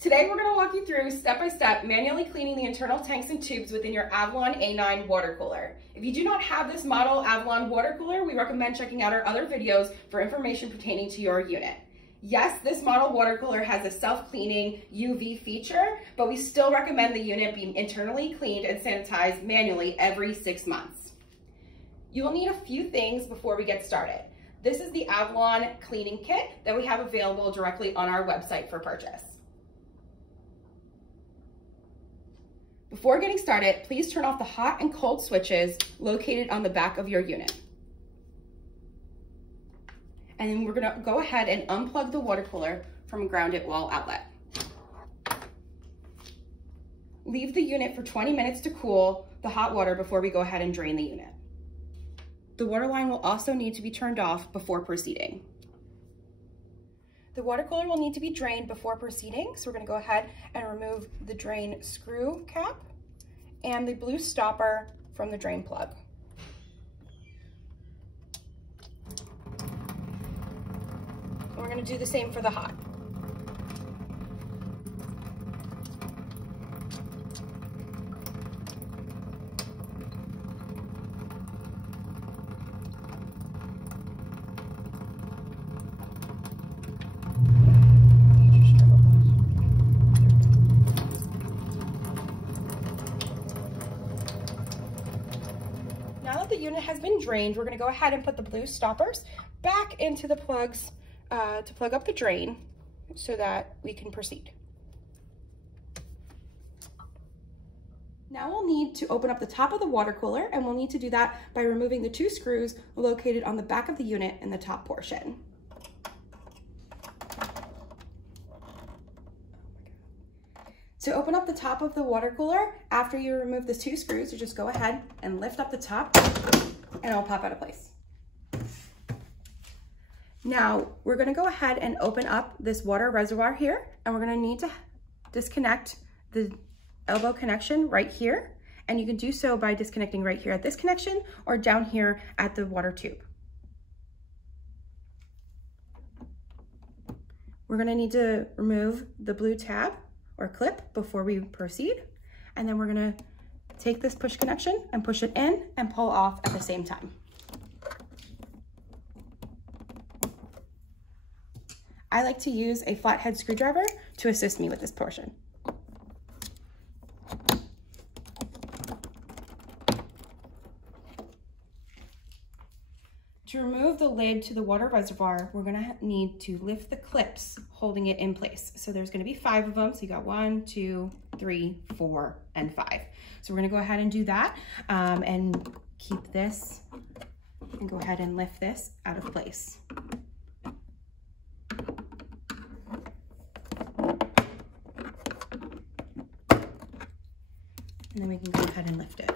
Today we're going to walk you through step-by-step manually cleaning the internal tanks and tubes within your Avalon A9 water cooler. If you do not have this model Avalon water cooler, we recommend checking out our other videos for information pertaining to your unit. Yes, this model water cooler has a self-cleaning UV feature, but we still recommend the unit being internally cleaned and sanitized manually every 6 months. You will need a few things before we get started. This is the Avalon cleaning kit that we have available directly on our website for purchase. Before getting started, please turn off the hot and cold switches located on the back of your unit. And then we're gonna go ahead and unplug the water cooler from a grounded wall outlet. Leave the unit for 20 minutes to cool the hot water before we go ahead and drain the unit. The water line will also need to be turned off before proceeding. The water cooler will need to be drained before proceeding, so we're going to go ahead and remove the drain screw cap and the blue stopper from the drain plug. And we're going to do the same for the hot. Now that the unit has been drained, we're going to go ahead and put the blue stoppers back into the plugs to plug up the drain so that we can proceed. Now we'll need to open up the top of the water cooler, and we'll need to do that by removing the 2 screws located on the back of the unit in the top portion. To open up the top of the water cooler, after you remove the 2 screws, you just go ahead and lift up the top and it'll pop out of place. Now, we're gonna go ahead and open up this water reservoir here, and we're gonna need to disconnect the elbow connection right here. And you can do so by disconnecting right here at this connection or down here at the water tube. We're gonna need to remove the blue tab or clip before we proceed. And then we're gonna take this push connection and push it in and pull off at the same time. I like to use a flathead screwdriver to assist me with this portion. To remove the lid to the water reservoir, we're gonna need to lift the clips holding it in place. So there's gonna be 5 of them. So you got 1, 2, 3, 4, and 5. So we're gonna go ahead and do that and keep this and go ahead and lift this out of place. And then we can go ahead and lift it.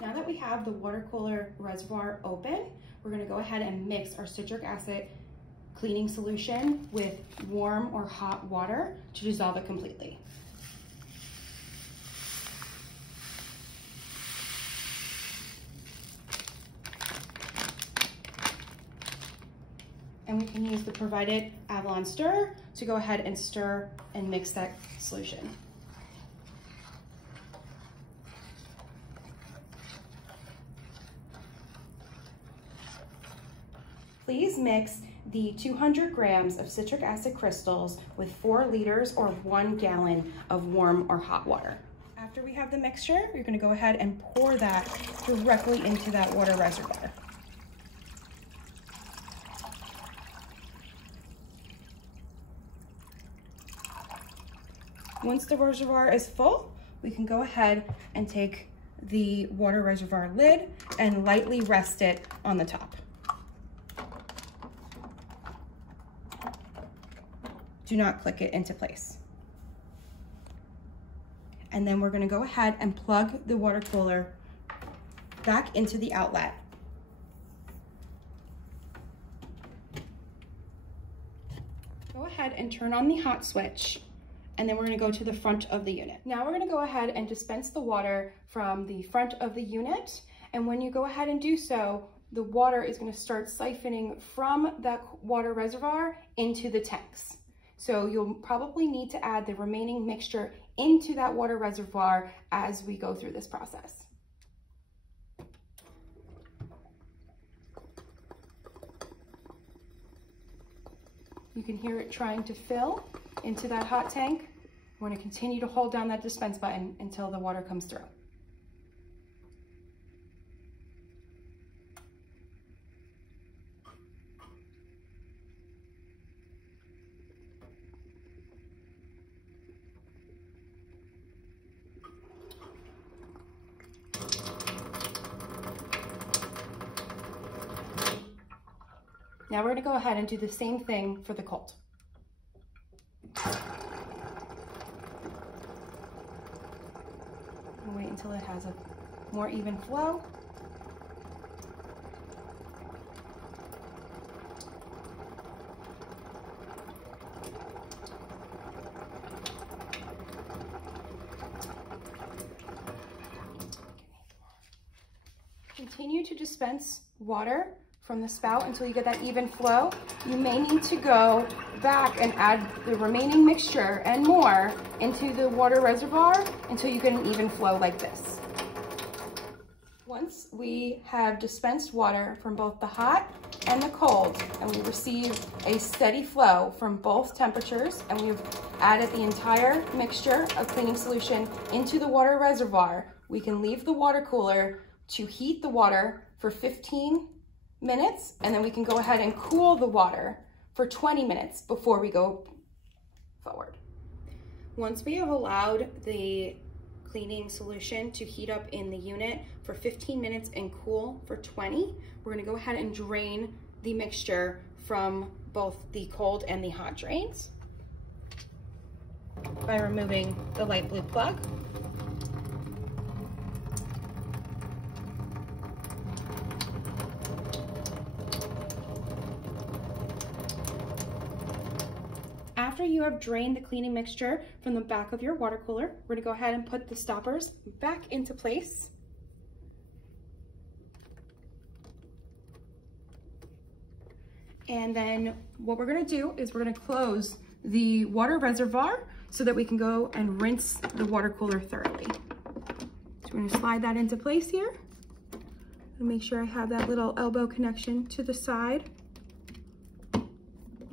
Now that we have the water cooler reservoir open, we're going to go ahead and mix our citric acid cleaning solution with warm or hot water to dissolve it completely. And we can use the provided Avalon stirrer to go ahead and stir and mix that solution. Please mix the 200 grams of citric acid crystals with 4 liters or 1 gallon of warm or hot water. After we have the mixture, you're going to go ahead and pour that directly into that water reservoir. Once the reservoir is full, we can go ahead and take the water reservoir lid and lightly rest it on the top. Do not click it into place. And then we're going to go ahead and plug the water cooler back into the outlet. Go ahead and turn on the hot switch, and then we're going to go to the front of the unit. Now we're going to go ahead and dispense the water from the front of the unit, and when you go ahead and do so, the water is going to start siphoning from that water reservoir into the tanks. So you'll probably need to add the remaining mixture into that water reservoir as we go through this process. You can hear it trying to fill into that hot tank. We're going to continue to hold down that dispense button until the water comes through. Now we're going to go ahead and do the same thing for the cold. We'll wait until it has a more even flow. Continue to dispense water from the spout until you get that even flow. You may need to go back and add the remaining mixture and more into the water reservoir until you get an even flow like this. Once we have dispensed water from both the hot and the cold, and we receive a steady flow from both temperatures, and we've added the entire mixture of cleaning solution into the water reservoir, we can leave the water cooler to heat the water for 15 minutes, and then we can go ahead and cool the water for 20 minutes before we go forward. Once we have allowed the cleaning solution to heat up in the unit for 15 minutes and cool for 20, we're going to go ahead and drain the mixture from both the cold and the hot drains by removing the light blue plug. After you have drained the cleaning mixture from the back of your water cooler, we're going to go ahead and put the stoppers back into place. And then what we're going to do is we're going to close the water reservoir so that we can go and rinse the water cooler thoroughly. So we're going to slide that into place here. And make sure I have that little elbow connection to the side.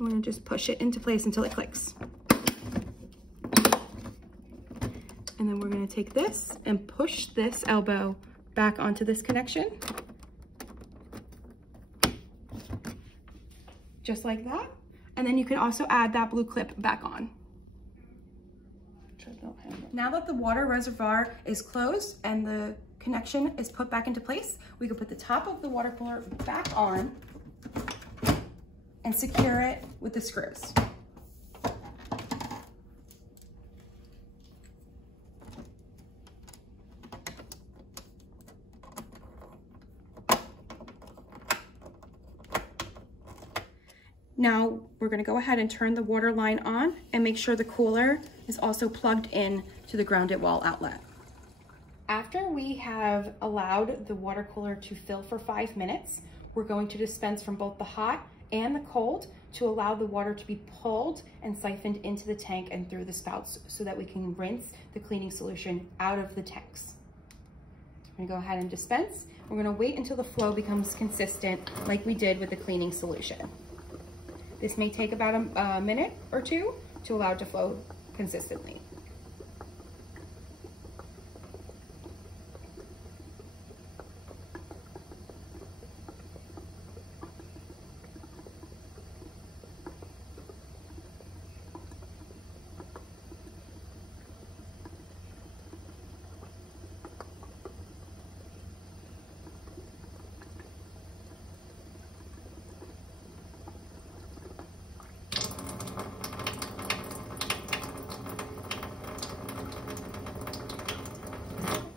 I'm going to just push it into place until it clicks. And then we're going to take this and push this elbow back onto this connection. Just like that. And then you can also add that blue clip back on. Now that the water reservoir is closed and the connection is put back into place, we can put the top of the water cooler back on and secure it with the screws. Now we're going to go ahead and turn the water line on and make sure the cooler is also plugged in to the grounded wall outlet. After we have allowed the water cooler to fill for 5 minutes, we're going to dispense from both the hot and the cold to allow the water to be pulled and siphoned into the tank and through the spouts so that we can rinse the cleaning solution out of the tanks. I'm gonna go ahead and dispense. We're gonna wait until the flow becomes consistent like we did with the cleaning solution. This may take about a minute or two to allow it to flow consistently.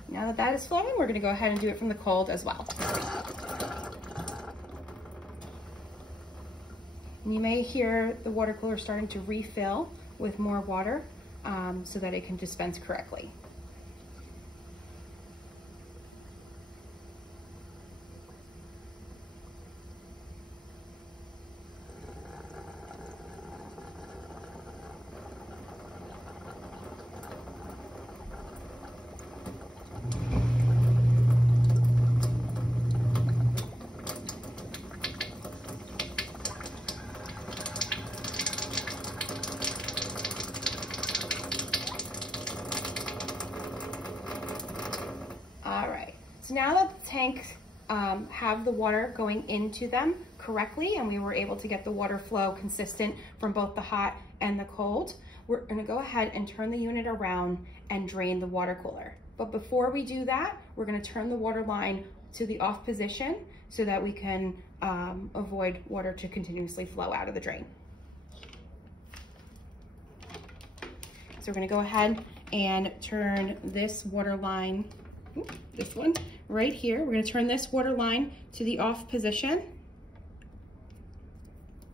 Now that that is flowing, we're going to go ahead and do it from the cold as well. And you may hear the water cooler starting to refill with more water so that it can dispense correctly. So now that the tanks have the water going into them correctly, and we were able to get the water flow consistent from both the hot and the cold, we're gonna go ahead and turn the unit around and drain the water cooler. But before we do that, we're gonna turn the water line to the off position so that we can avoid water to continuously flow out of the drain. So we're gonna go ahead and turn this water line, this one right here, we're gonna turn this water line to the off position,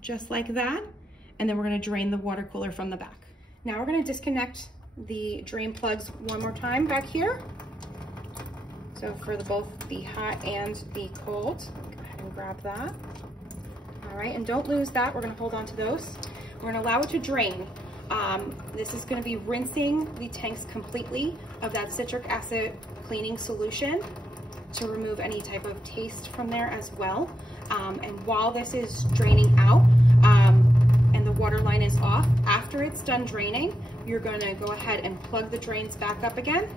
just like that. And then we're gonna drain the water cooler from the back. Now we're gonna disconnect the drain plugs one more time back here. So for both the hot and the cold, go ahead and grab that. All right, and don't lose that. We're gonna hold on to those. We're gonna allow it to drain. This is gonna be rinsing the tanks completely of that citric acid cleaning solution to remove any type of taste from there as well. And while this is draining out and the water line is off, after it's done draining, you're gonna go ahead and plug the drains back up again,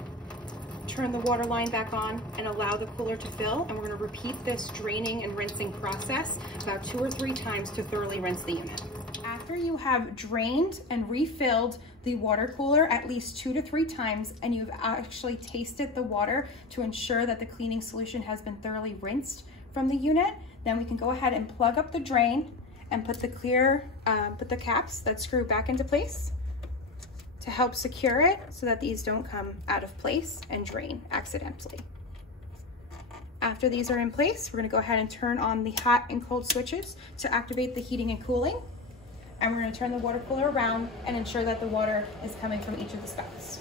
turn the water line back on, and allow the cooler to fill. And we're gonna repeat this draining and rinsing process about 2 or 3 times to thoroughly rinse the unit. After you have drained and refilled the water cooler at least 2 to 3 times, and you've actually tasted the water to ensure that the cleaning solution has been thoroughly rinsed from the unit, then we can go ahead and plug up the drain and put the caps that screw back into place to help secure it so that these don't come out of place and drain accidentally. After these are in place, we're gonna go ahead and turn on the hot and cold switches to activate the heating and cooling. And we're gonna turn the water cooler around and ensure that the water is coming from each of the spouts.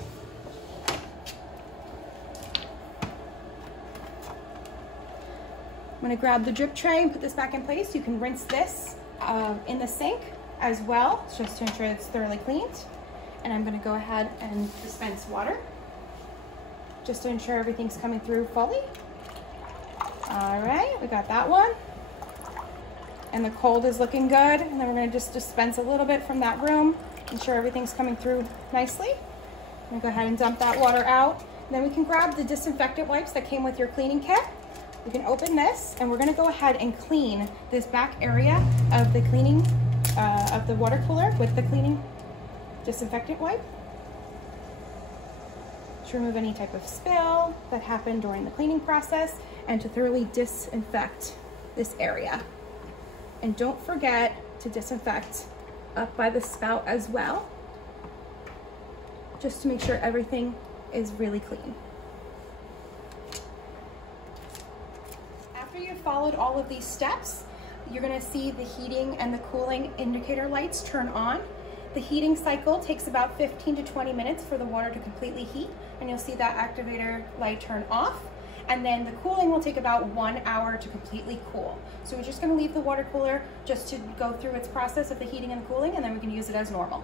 I'm gonna grab the drip tray and put this back in place. You can rinse this in the sink as well, just to ensure it's thoroughly cleaned. And I'm gonna go ahead and dispense water, just to ensure everything's coming through fully. All right, we got that one. And the cold is looking good. And then we're gonna just dispense a little bit from that room, ensure everything's coming through nicely. I'm gonna go ahead and dump that water out. And then we can grab the disinfectant wipes that came with your cleaning kit. We can open this, and we're gonna go ahead and clean this back area of the cleaning, of the water cooler with the cleaning disinfectant wipe to remove any type of spill that happened during the cleaning process and to thoroughly disinfect this area. And don't forget to disinfect up by the spout as well, just to make sure everything is really clean. After you've followed all of these steps, you're gonna see the heating and the cooling indicator lights turn on. The heating cycle takes about 15 to 20 minutes for the water to completely heat, and you'll see that activator light turn off. And then the cooling will take about 1 hour to completely cool. So we're just gonna leave the water cooler just to go through its process of the heating and the cooling, and then we can use it as normal.